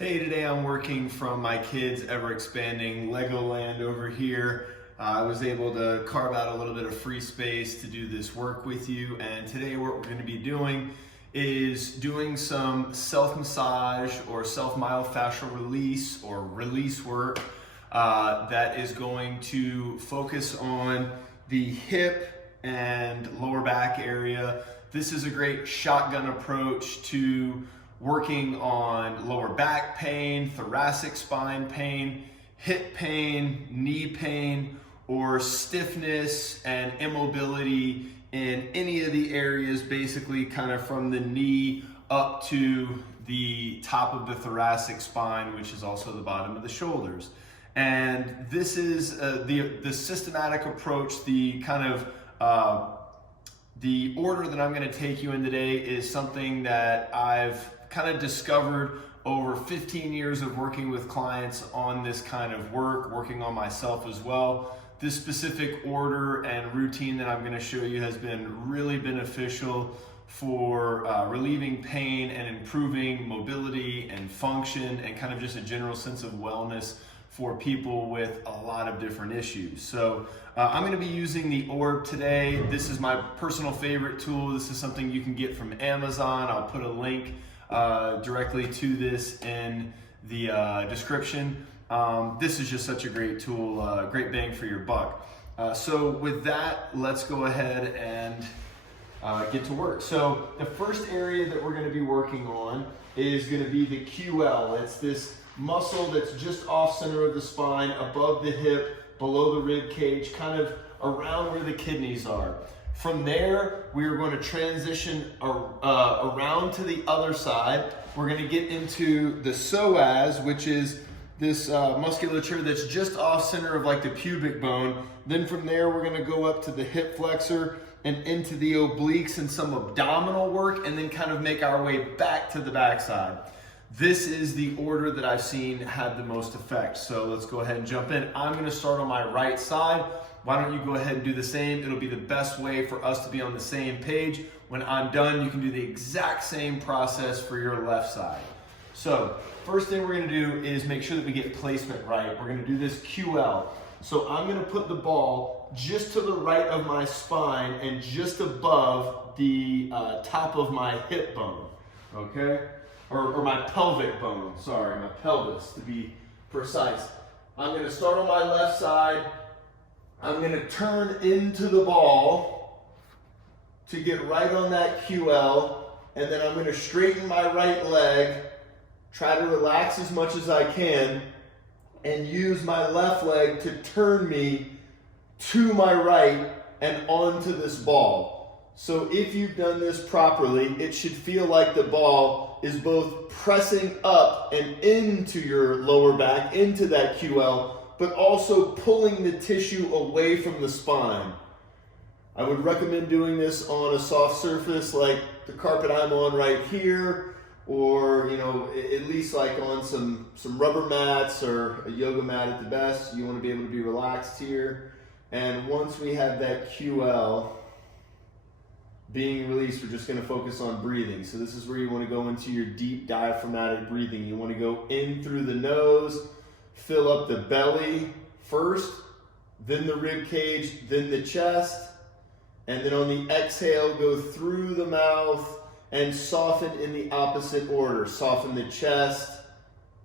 Hey, today I'm working from my kids' ever-expanding Legoland over here. I was able to carve out a little bit of free space to do this work with you, and today what we're going to be doing is doing some self-massage or self-myofascial release or release work that is going to focus on the hip and lower back area. This is a great shotgun approach to working on lower back pain, thoracic spine pain, hip pain, knee pain, or stiffness and immobility in any of the areas, basically kind of from the knee up to the top of the thoracic spine, which is also the bottom of the shoulders. And this is the systematic approach, the kind of the order that I'm going to take you in today is something that I've kind of discovered over 15 years of working with clients on this kind of work, working on myself as well. This specific order and routine that I'm going to show you has been really beneficial for relieving pain and improving mobility and function and kind of just a general sense of wellness for people with a lot of different issues. So I'm going to be using the orb today. This is my personal favorite tool. This is something you can get from Amazon. I'll put a link directly to this in the description. This is just such a great tool, great bang for your buck. So with that, let's go ahead and get to work. So the first area that we're going to be working on is going to be the QL. It's this muscle that's just off center of the spine, above the hip, below the rib cage, kind of around where the kidneys are. From there, we are going to transition around to the other side. We're going to get into the psoas, which is this musculature that's just off center of like the pubic bone. Then from there, we're going to go up to the hip flexor and into the obliques and some abdominal work, and then kind of make our way back to the backside. This is the order that I've seen had the most effect. So let's go ahead and jump in. I'm going to start on my right side. Why don't you go ahead and do the same? It'll be the best way for us to be on the same page. When I'm done, you can do the exact same process for your left side. So first thing we're going to do is make sure that we get placement right. We're going to do this QL. So I'm going to put the ball just to the right of my spine and just above the top of my hip bone, okay? Or my pelvic bone, sorry, my pelvis to be precise. I'm going to start on my left side. I'm going to turn into the ball to get right on that QL, and then I'm going to straighten my right leg, try to relax as much as I can, and use my left leg to turn me to my right and onto this ball. So if you've done this properly, it should feel like the ball is both pressing up and into your lower back, into that QL, but also pulling the tissue away from the spine. I would recommend doing this on a soft surface like the carpet I'm on right here, or at least like on some rubber mats or a yoga mat at the best. You want to be able to be relaxed here. And once we have that QL being released, we're just going to focus on breathing. So this is where you want to go into your deep diaphragmatic breathing. You want to go in through the nose, fill up the belly first, then the rib cage, then the chest, and then on the exhale, go through the mouth and soften in the opposite order. Soften the chest,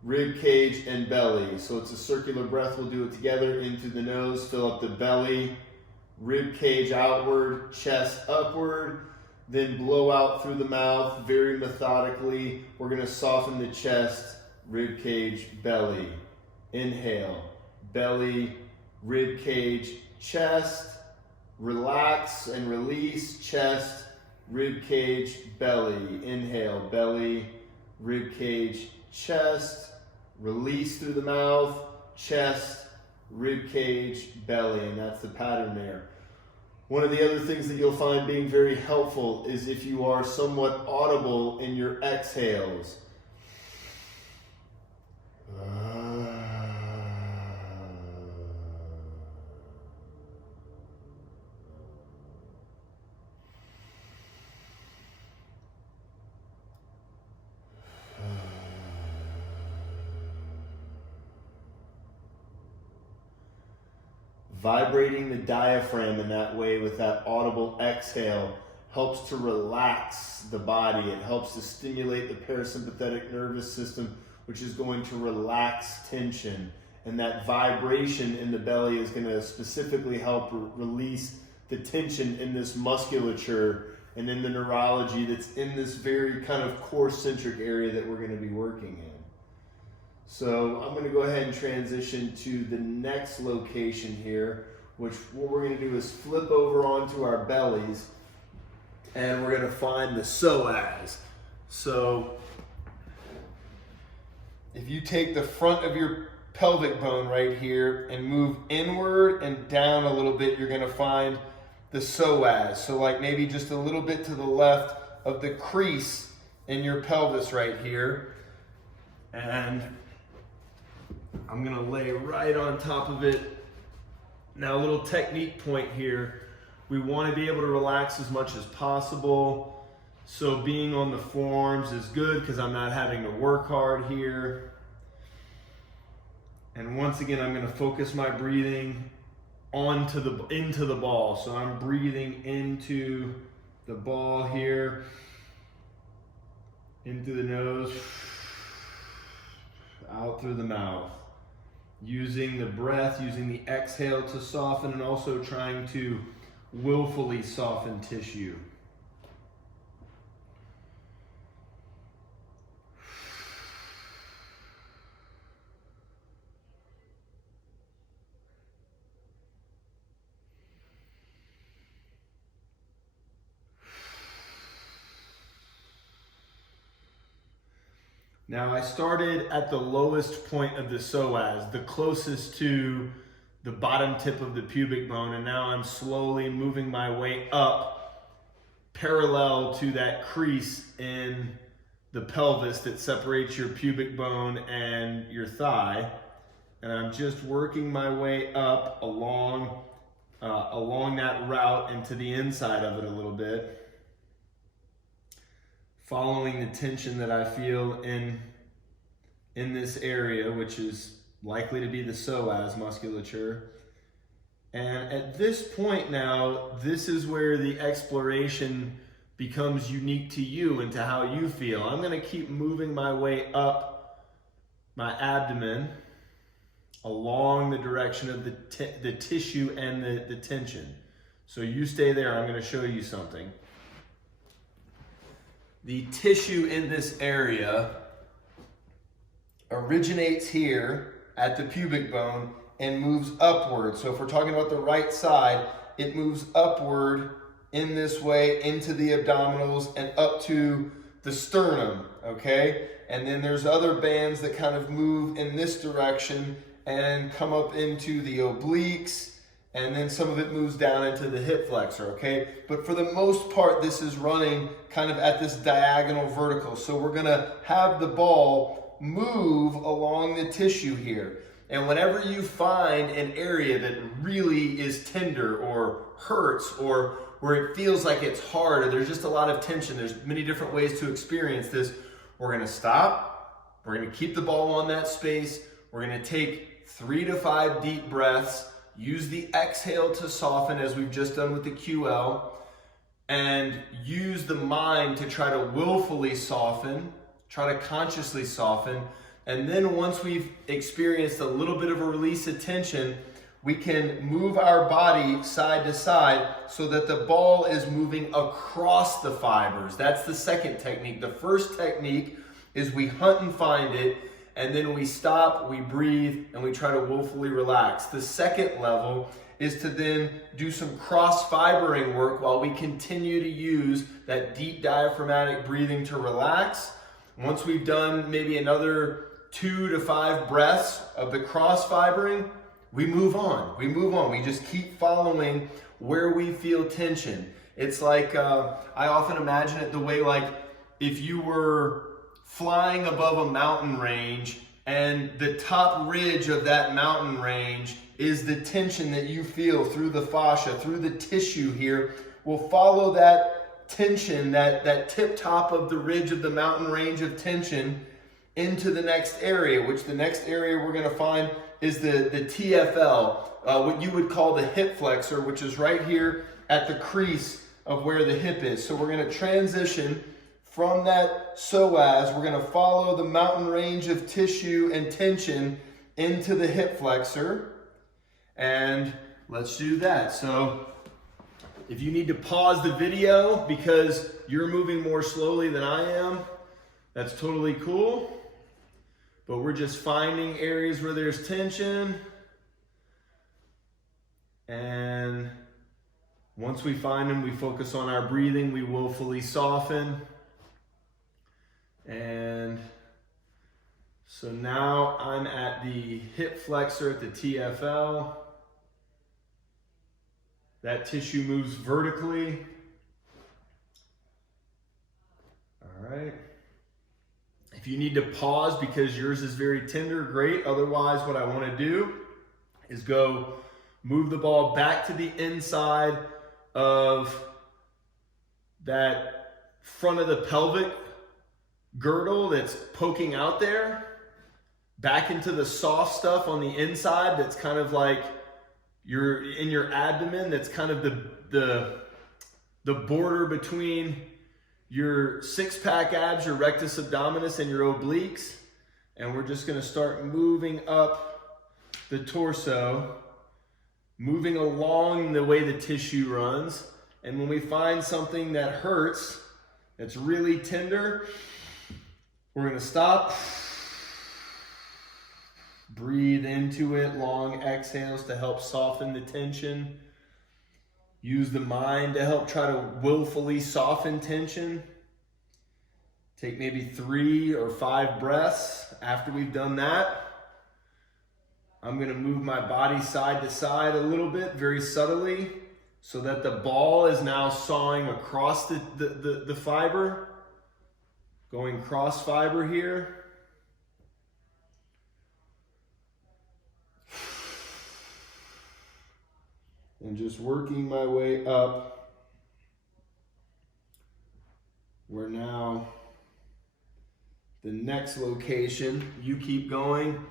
rib cage, and belly. So it's a circular breath. We'll do it together. Into the nose, fill up the belly, rib cage outward, chest upward, then blow out through the mouth very methodically. We're going to soften the chest, rib cage, belly. Inhale, belly, rib cage, chest, relax and release, chest, rib cage, belly. Inhale, belly, rib cage, chest, release through the mouth, chest, rib cage, belly, and that's the pattern there. One of the other things that you'll find being very helpful is if you are somewhat audible in your exhales. Vibrating the diaphragm in that way with that audible exhale helps to relax the body. It helps to stimulate the parasympathetic nervous system, which is going to relax tension. And that vibration in the belly is going to specifically help release the tension in this musculature and in the neurology that's in this very kind of core-centric area that we're going to be working in. So I'm going to go ahead and transition to the next location here, which what we're going to do is flip over onto our bellies, and we're going to find the psoas. So if you take the front of your pelvic bone right here and move inward and down a little bit, you're going to find the psoas. So like maybe just a little bit to the left of the crease in your pelvis right here. And I'm going to lay right on top of it. Now a little technique point here. We want to be able to relax as much as possible. So being on the forearms is good because I'm not having to work hard here. And once again, I'm going to focus my breathing into the ball. So I'm breathing into the ball here, into the nose, out through the mouth. Using the breath, using the exhale to soften, and also trying to willfully soften tissue. Now I started at the lowest point of the psoas, the closest to the bottom tip of the pubic bone, and now I'm slowly moving my way up parallel to that crease in the pelvis that separates your pubic bone and your thigh. And I'm just working my way up along that route and to the inside of it a little bit, following the tension that I feel in this area, which is likely to be the psoas musculature. And at this point now, this is where the exploration becomes unique to you and to how you feel. I'm going to keep moving my way up my abdomen along the direction of the tissue and the tension. So you stay there. I'm going to show you something. The tissue in this area originates here at the pubic bone and moves upward. So if we're talking about the right side, it moves upward in this way into the abdominals and up to the sternum, okay? And then there's other bands that kind of move in this direction and come up into the obliques, and then some of it moves down into the hip flexor, okay? But for the most part, this is running kind of at this diagonal vertical. So we're gonna have the ball move along the tissue here. And whenever you find an area that really is tender or hurts or where it feels like it's hard or there's just a lot of tension, there's many different ways to experience this, we're gonna stop, we're gonna keep the ball on that space, we're gonna take 3 to 5 deep breaths, use the exhale to soften as we've just done with the QL, and use the mind to try to willfully soften, try to consciously soften. And then once we've experienced a little bit of a release of tension, we can move our body side to side so that the ball is moving across the fibers. That's the second technique. The first technique is we hunt and find it, and then we stop, we breathe, and we try to willfully relax. The second level is to then do some cross-fibering work while we continue to use that deep diaphragmatic breathing to relax. Once we've done maybe another 2 to 5 breaths of the cross-fibering, we move on. We move on. We just keep following where we feel tension. It's like, I often imagine it the way like if you were flying above a mountain range and the top ridge of that mountain range is the tension that you feel through the fascia, through the tissue here. We'll follow that tension, that tip top of the ridge of the mountain range of tension into the next area, which the next area we're going to find is the TFL, what you would call the hip flexor, which is right here at the crease of where the hip is. So we're going to transition from that psoas. We're going to follow the mountain range of tissue and tension into the hip flexor. And let's do that. So if you need to pause the video because you're moving more slowly than I am, that's totally cool. But we're just finding areas where there's tension. And once we find them, we focus on our breathing. We willfully soften. And so now I'm at the hip flexor at the TFL. That tissue moves vertically. All right. If you need to pause because yours is very tender, great. Otherwise, what I want to do is go move the ball back to the inside of that front of the pelvic girdle that's poking out there, back into the soft stuff on the inside that's kind of like you're in your abdomen, that's kind of the border between your six-pack abs, your rectus abdominis, and your obliques. And we're just going to start moving up the torso, moving along the way the tissue runs. And when we find something that hurts, that's really tender, we're going to stop. Breathe into it, long exhales to help soften the tension. Use the mind to help try to willfully soften tension. Take maybe 3 or 5 breaths. After we've done that, I'm going to move my body side to side a little bit, very subtly, so that the ball is now sawing across the fiber, going cross fiber here. And just working my way up, where now the next location, you keep going,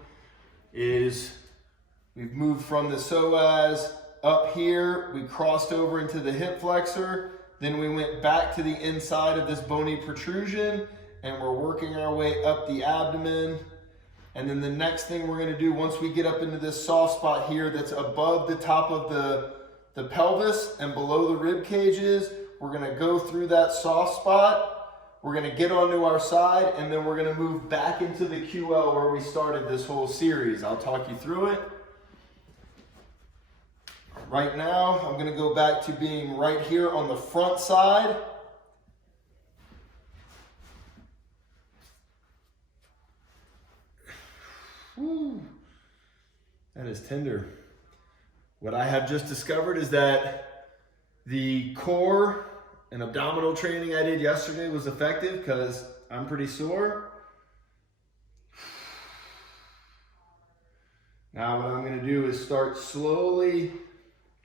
is we've moved from the psoas up here, we crossed over into the hip flexor, then we went back to the inside of this bony protrusion, and we're working our way up the abdomen. And then the next thing we're going to do, once we get up into this soft spot here that's above the top of the pelvis and below the rib cages, we're going to go through that soft spot. We're going to get onto our side, and then we're going to move back into the QL where we started this whole series. I'll talk you through it. Right now, I'm going to go back to being right here on the front side. Whew. That is tender. What I have just discovered is that the core and abdominal training I did yesterday was effective because I'm pretty sore. Now what I'm going to do is start slowly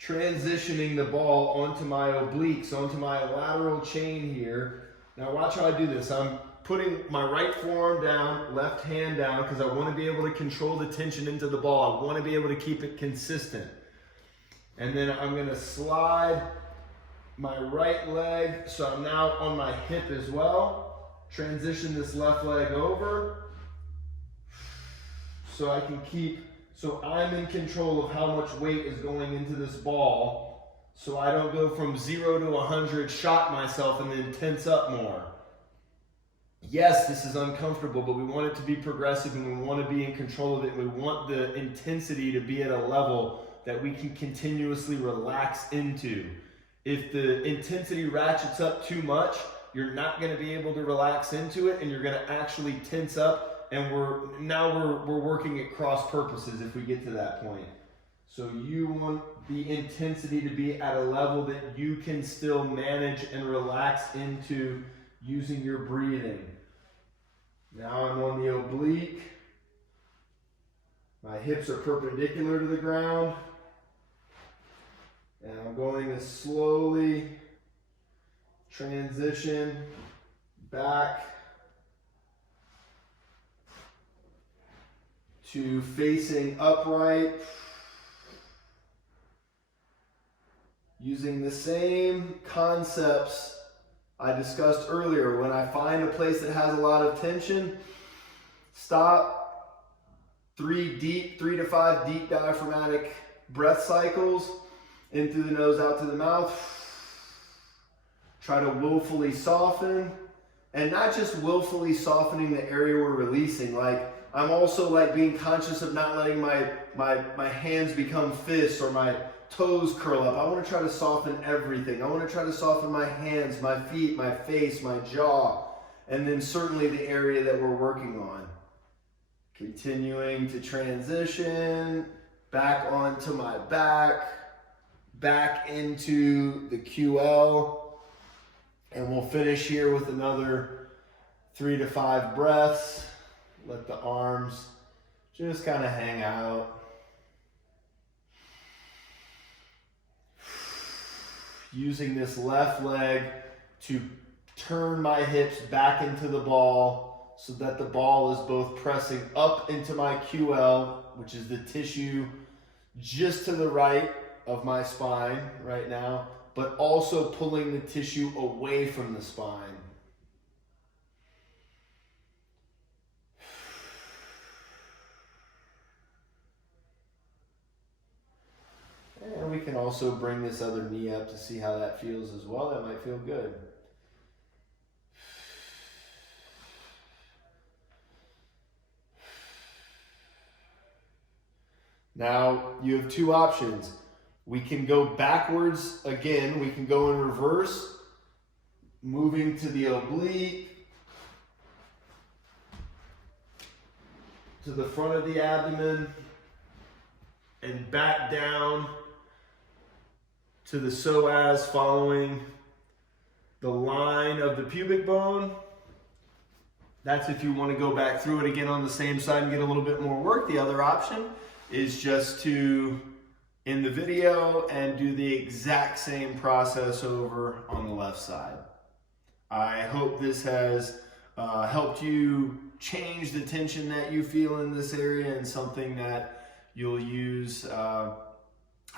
transitioning the ball onto my obliques, onto my lateral chain here. Now watch how I do this. I'm putting my right forearm down, left hand down, because I want to be able to control the tension into the ball. I want to be able to keep it consistent. And then I'm going to slide my right leg, so I'm now on my hip as well. Transition this left leg over, so I can keep, so I'm in control of how much weight is going into this ball, so I don't go from 0 to 100, shock myself, and then tense up more. Yes, this is uncomfortable, but we want it to be progressive and we want to be in control of it. We want the intensity to be at a level that we can continuously relax into. If the intensity ratchets up too much, you're not going to be able to relax into it, and you're going to actually tense up, and we're working at cross purposes if we get to that point. So you want the intensity to be at a level that you can still manage and relax into using your breathing. Now I'm on the oblique. My hips are perpendicular to the ground. And I'm going to slowly transition back to facing upright. Using the same concepts I discussed earlier. When I find a place that has a lot of tension, stop. 3 to 5 deep diaphragmatic breath cycles. In through the nose, out through the mouth. Try to willfully soften. And not just willfully softening the area we're releasing. Like, I'm also like being conscious of not letting my hands become fists or my toes curl up. I want to try to soften everything. I want to try to soften my hands, my feet, my face, my jaw, and then certainly the area that we're working on. Continuing to transition back onto my back into the QL, and we'll finish here with another 3 to 5 breaths. Let the arms just kind of hang out. Using this left leg to turn my hips back into the ball so that the ball is both pressing up into my QL, which is the tissue just to the right of my spine right now, but also pulling the tissue away from the spine. And we can also bring this other knee up to see how that feels as well. That might feel good. Now, you have 2 options. We can go backwards again. We can go in reverse, moving to the oblique, to the front of the abdomen, and back down to the psoas, following the line of the pubic bone. That's if you want to go back through it again on the same side and get a little bit more work. The other option is just to end the video and do the exact same process over on the left side. I hope this has helped you change the tension that you feel in this area and something that you'll use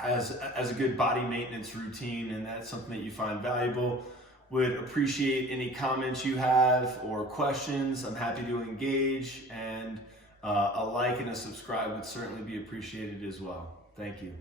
as a good body maintenance routine, and that's something that you find valuable. Would appreciate any comments you have or questions. I'm happy to engage, and a like and a subscribe would certainly be appreciated as well. Thank you.